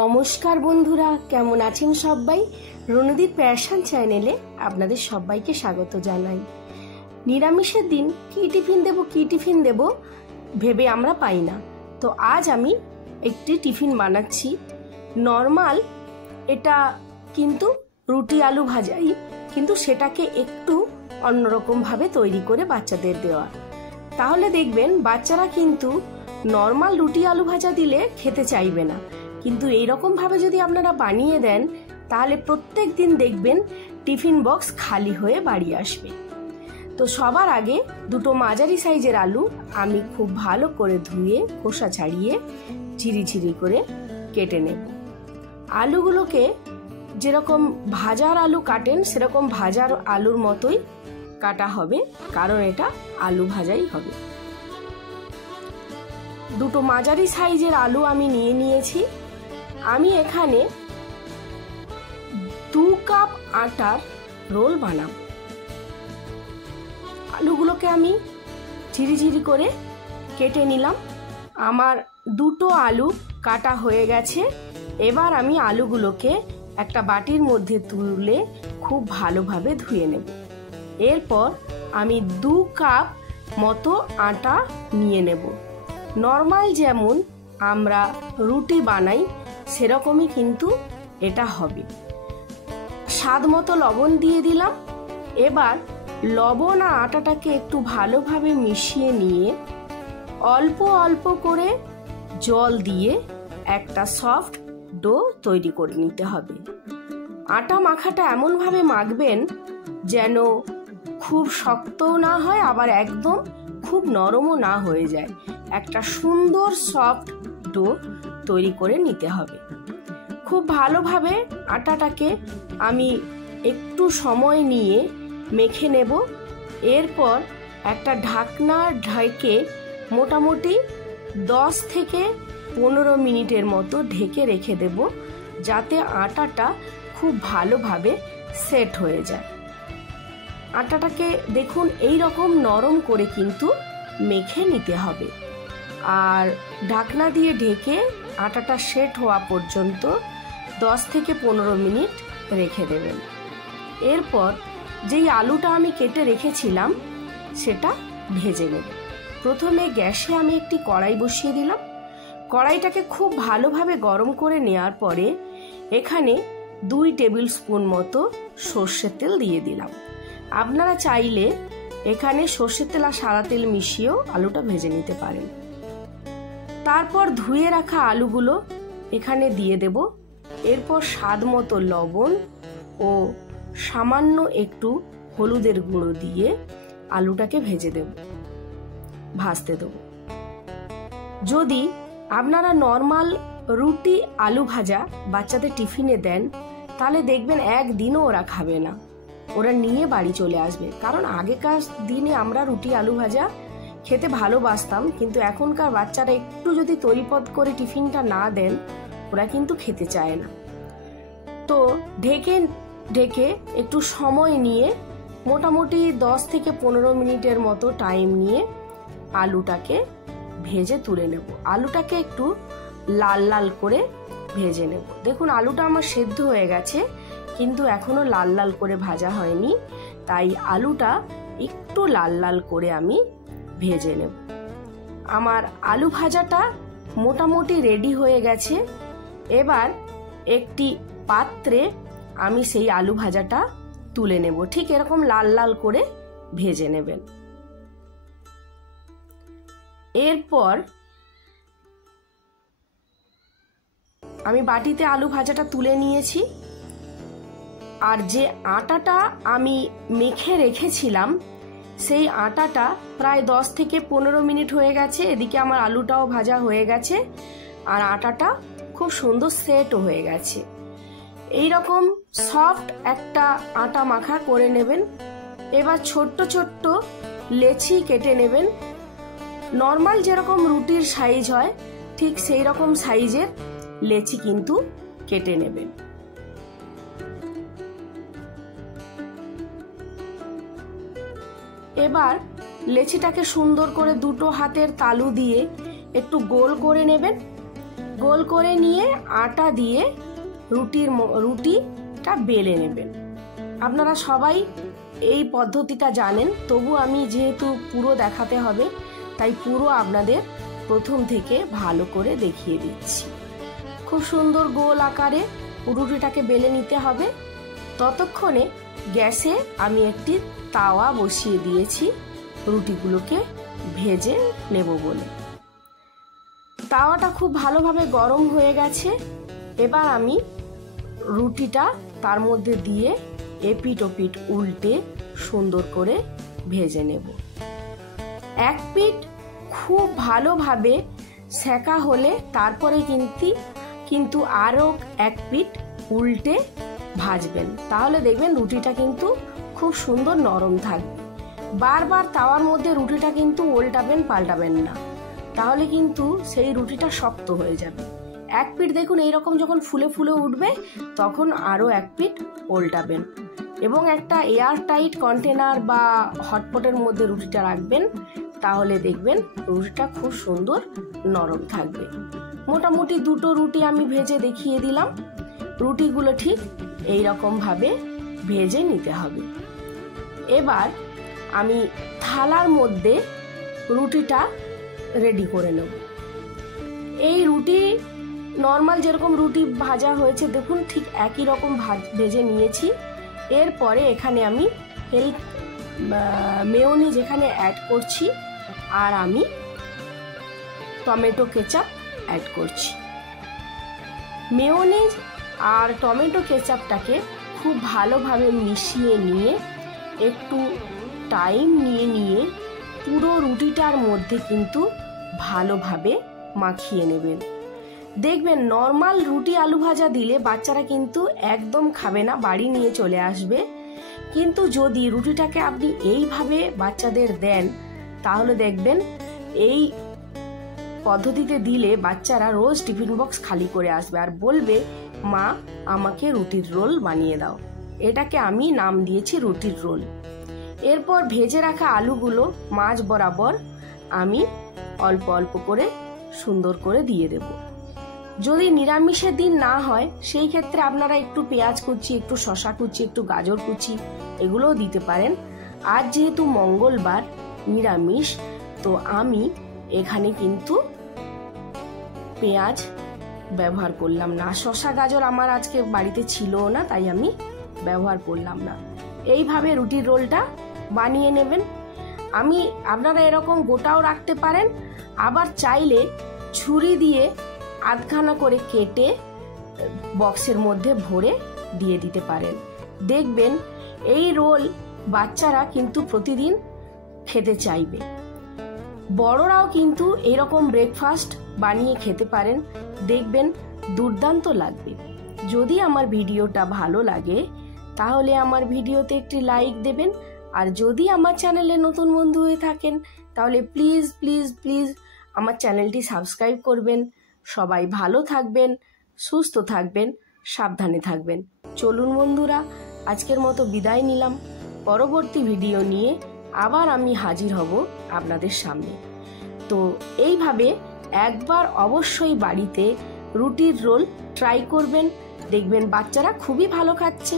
নমস্কার বন্ধুরা, কেমন আছেন সবাই? রণদীপ প্যাশন চ্যানেলে আপনাদের সবাইকে স্বাগত জানাই। নিরামিষের দিন কি টিফিন দেব ভেবে আমরা পাই না। তো আজ আমি একটি টিফিন বানাচ্ছি। নর্মাল এটা কিন্তু রুটি আলু ভাজাই, কিন্তু সেটাকে একটু অন্যরকমভাবে তৈরি করে বাচ্চাদের দেওয়া। তাহলে দেখবেন বাচ্চারা কিন্তু নর্মাল রুটি আলু ভাজা দিলে খেতে চাইবে না, কিন্তু এইরকম ভাবে যদি আপনারা বানিয়ে দেন তাহলে প্রত্যেক দিন দেখবেন টিফিন বক্স খালি হয়ে বাড়ি আসবে। তো সবার আগে দুটো মাঝারি সাইজের আলু আমি খুব ভালো করে ধুয়ে খোসা ছাড়িয়ে ঝিরিঝিরি করে কেটে নেব। আলুগুলোকে যেরকম ভাজার আলু কাটেন সেরকম ভাজার আলুর মতোই কাটা হবে, কারণ এটা আলু ভাজাই হবে। দুটো মাঝারি সাইজের আলু আমি নিয়ে নিয়েছি। আমি এখানে 2 কাপ আটার রোল বানাবো। আলুগুলোকে আমি ঝিরিঝিরি করে কেটে নিলাম। আমার দুটো আলু কাটা হয়ে গেছে। এবার আমি আলুগুলোকে একটা বাটির মধ্যে তুলে খুব ভালোভাবে ধুয়ে নেব। এরপর আমি 2 কাপ মতো আটা নিয়ে নেব। নর্মাল যেমন আমরা রুটি বানাই সেরকমই কিন্তু এটা হবে। স্বাদ মতো লবণ দিয়ে দিলাম। এবার লবণ আর আটাটাকে একটু ভালোভাবে মিশিয়ে নিয়ে অল্প অল্প করে জল দিয়ে একটা সফট ডো তৈরি করে নিতে হবে। আটা মাখাটা এমনভাবে মাখবেন যেন খুব শক্তও না হয়, আবার একদম খুব নরমও না হয়ে যায়। একটা সুন্দর সফট ডো তৈরি করে নিতে হবে। খুব ভালোভাবে আটাটাকে আমি একটু সময় নিয়ে মেখে নেব। এরপর একটা ঢাকনা ঢেকে মোটামুটি 10 থেকে 15 মিনিটের মতো ঢেকে রেখে দেব, যাতে আটাটা খুব ভালোভাবে সেট হয়ে যায়। আটাটাকে দেখুন এই রকম নরম করে কিন্তু মেখে নিতে হবে। আর ঢাকনা দিয়ে ঢেকে আটাটা সেট হওয়া পর্যন্ত 10 থেকে 15 মিনিট রেখে দেবেন। এরপর যেই আলুটা আমি কেটে রেখেছিলাম সেটা ভেজে নেব। প্রথমে গ্যাসে আমি একটি কড়াই বসিয়ে দিলাম। কড়াইটাকে খুব ভালোভাবে গরম করে নেওয়ার পরে এখানে 2 টেবিল স্পুন মতো সর্ষের তেল দিয়ে দিলাম। আপনারা চাইলে এখানে সর্ষের তেল আর সাদা তেল মিশিয়েও আলুটা ভেজে নিতে পারেন। তারপর ধুয়ে রাখা আলুগুলো এখানে দিয়ে দেব। এরপর স্বাদ মতো লবণ ও সামান্য একটু হলুদের গুঁড়ো দিয়ে আলুটাকে ভাজতে দেব। যদি আপনারা নর্মাল রুটি আলু ভাজা বাচ্চাদের টিফিনে দেন তাহলে দেখবেন একদিনও ওরা খাবে না, ওরা নিয়ে বাড়ি চলে আসবে। কারণ আগেকার দিনে আমরা রুটি আলু ভাজা খেতে ভালোবাসতাম, কিন্তু এখনকার বাচ্চারা একটু যদি তৈরিপদ করে টিফিনটা না দেন ওরা কিন্তু খেতে চায় না। তো ঢেকে একটু সময় নিয়ে মোটামুটি 10 থেকে 15 মিনিটের মতো টাইম নিয়ে আলুটাকে ভেজে তুলে নেব। আলুটাকে একটু লাল লাল করে ভেজে নেব। দেখুন আলুটা আমার সেদ্ধ হয়ে গেছে, কিন্তু এখনো লাল লাল করে ভাজা হয়নি, তাই আলুটা একটু লাল লাল করে আমি ভেজে নেব। আমার আলু ভাজাটা মোটামুটি রেডি হয়ে গেছে। এবার একটি পাত্রে আমি সেই আলু ভাজাটা তুলে নেব। ঠিক এরকম লাল লাল করে ভেজে নেবেন। এরপর আমি বাটিতে আলু ভাজাটা তুলে নিয়েছি। আর যে আটাটা আমি মেখে রেখেছিলাম সেই আটাটা প্রায় 10 থেকে 15 মিনিট হয়ে গেছে। এদিকে আমার আলুটাও ভাজা হয়ে গেছে আর আটাটা খুব সুন্দর সেটও হয়ে গেছে। এই রকম সফট একটা আটা মাখা করে নেবেন। এবার ছোট্ট ছোট্ট লেচি কেটে নেবেন। নর্মাল যেরকম রুটির সাইজ হয় ঠিক সেই রকম সাইজের লেচি কিন্তু কেটে নেবেন। এবার লেচিটাকে সুন্দর করে দুটো হাতের তালু দিয়ে একটু গোল করে নেবেন। গোল করে নিয়ে আটা দিয়ে রুটিটা বেলে নেবেন। আপনারা সবাই এই পদ্ধতিটা জানেন, তবু আমি যেহেতু পুরো দেখাতে হবে তাই পুরো আপনাদের প্রথম থেকে ভালো করে দেখিয়ে দিচ্ছি। খুব সুন্দর গোল আকারে রুটিটাকে বেলে নিতে হবে। ততক্ষণে গ্যাসে আমি একটি তাওয়া বসিয়ে দিয়েছি রুটিগুলোকে ভেজে নেব বলে। তাওয়াটা খুব ভালোভাবে গরম হয়ে গেছে। এবার আমি রুটিটা তার মধ্যে দিয়ে এপিট ওপিট উল্টে সুন্দর করে ভেজে নেব। এক পিঠ খুব ভালোভাবে সেঁকা হলে তারপরে কিন্তু আরও এক পিঠ উল্টে ভাজবেন, তাহলে দেখবেন রুটিটা কিন্তু খুব সুন্দর নরম থাকবে। বারবার তাওয়ার মধ্যে রুটিটা কিন্তু উল্টাবেন পাল্টাবেন না, তাহলে কিন্তু সেই রুটিটা শক্ত হয়ে যাবে। এক পিঠ দেখুন এইরকম যখন ফুলে ফুলে উঠবে তখন আরও এক পিঠ উল্টাবেন এবং একটা এয়ার টাইট কন্টেনার বা হটপটের মধ্যে রুটিটা রাখবেন, তাহলে দেখবেন রুটিটা খুব সুন্দর নরম থাকবে। মোটামুটি দুটো রুটি আমি ভেজে দেখিয়ে দিলাম। রুটিগুলো ঠিক এইরকম ভাবে ভেজে নিতে হবে। এবার আমি থালার মধ্যে রুটিটা রেডি করে নেব। এই রুটি নর্মাল যেরকম রুটি ভাজা হয়েছে দেখুন ঠিক একই রকম ভেজে নিয়েছি। এরপরে এখানে আমি মেয়োনিজ এখানে অ্যাড করছি আর আমি টমেটো কেচাপ অ্যাড করছি। মেয়োনিজ আর টমেটো কেচাপটাকে খুব ভালোভাবে মিশিয়ে নিয়ে একটু টাইম নিয়ে পুরো রুটিটার মধ্যে কিন্তু ভালোভাবে মাখিয়ে নেবেন। দেখবেন নর্মাল রুটি আলু ভাজা দিলে বাচ্চারা কিন্তু একদম খাবে না, বাড়ি নিয়ে চলে আসবে। কিন্তু যদি রুটিটাকে আপনি এইভাবে বাচ্চাদের দেন তাহলে দেখবেন এই পদ্ধতিতে দিলে বাচ্চারা রোজ টিফিন বক্স খালি করে আসবে আর বলবে মা আমাকে রুটির রোল বানিয়ে দাও। এটাকে আমি নাম দিয়েছি রুটির রোল। এরপর ভেজে রাখা আলুগুলো মাঝ বরাবর আমি অল্প অল্প করে সুন্দর করে দিয়ে দেব। যদি নিরামিষের দিন না হয় সেই ক্ষেত্রে আপনারা একটু পেঁয়াজ কুচি, একটু শসা কুচি, একটু গাজর কুচি এগুলোও দিতে পারেন। আজ যেহেতু মঙ্গলবার নিরামিষ, তো আমি এখানে কিন্তু পেঁয়াজ ব্যবহার করলাম না। শসা গাজর আমার আজকে বাড়িতে ছিল না, তাই আমি ব্যবহার করলাম না। এইভাবে রুটির রোলটা বানিয়ে নেবেন। আপনারা এরকম গোটাও রাখতে পারেন, আবার চাইলে ছুরি দিয়ে আধখানা করে কেটে বক্সের মধ্যে ভরে দিয়ে দিতে পারেন। দেখবেন এই রোল বাচ্চারা কিন্তু প্রতিদিন খেতে চাইবে। বড়রাও কিন্তু এরকম ব্রেকফাস্ট বানিয়ে খেতে পারেন, দেখবেন দুর্দান্ত লাগবে। যদি আমার ভিডিওটা ভালো লাগে তাহলে আমার ভিডিওতে একটি লাইক দেবেন, আর যদি আমার চ্যানেলে নতুন বন্ধু হয়ে থাকেন তাহলে প্লিজ প্লিজ প্লিজ আমার চ্যানেলটি সাবস্ক্রাইব করবেন। সবাই ভালো থাকবেন, সুস্থ থাকবেন, সাবধানে থাকবেন। চলুন বন্ধুরা, আজকের মতো বিদায় নিলাম। পরবর্তী ভিডিও নিয়ে আবার আমি হাজির হব আপনাদের সামনে। তো এইভাবে একবার অবশ্যই বাড়িতে রুটির রোল ট্রাই করবেন, দেখবেন বাচ্চারা খুবই ভালো খাচ্ছে।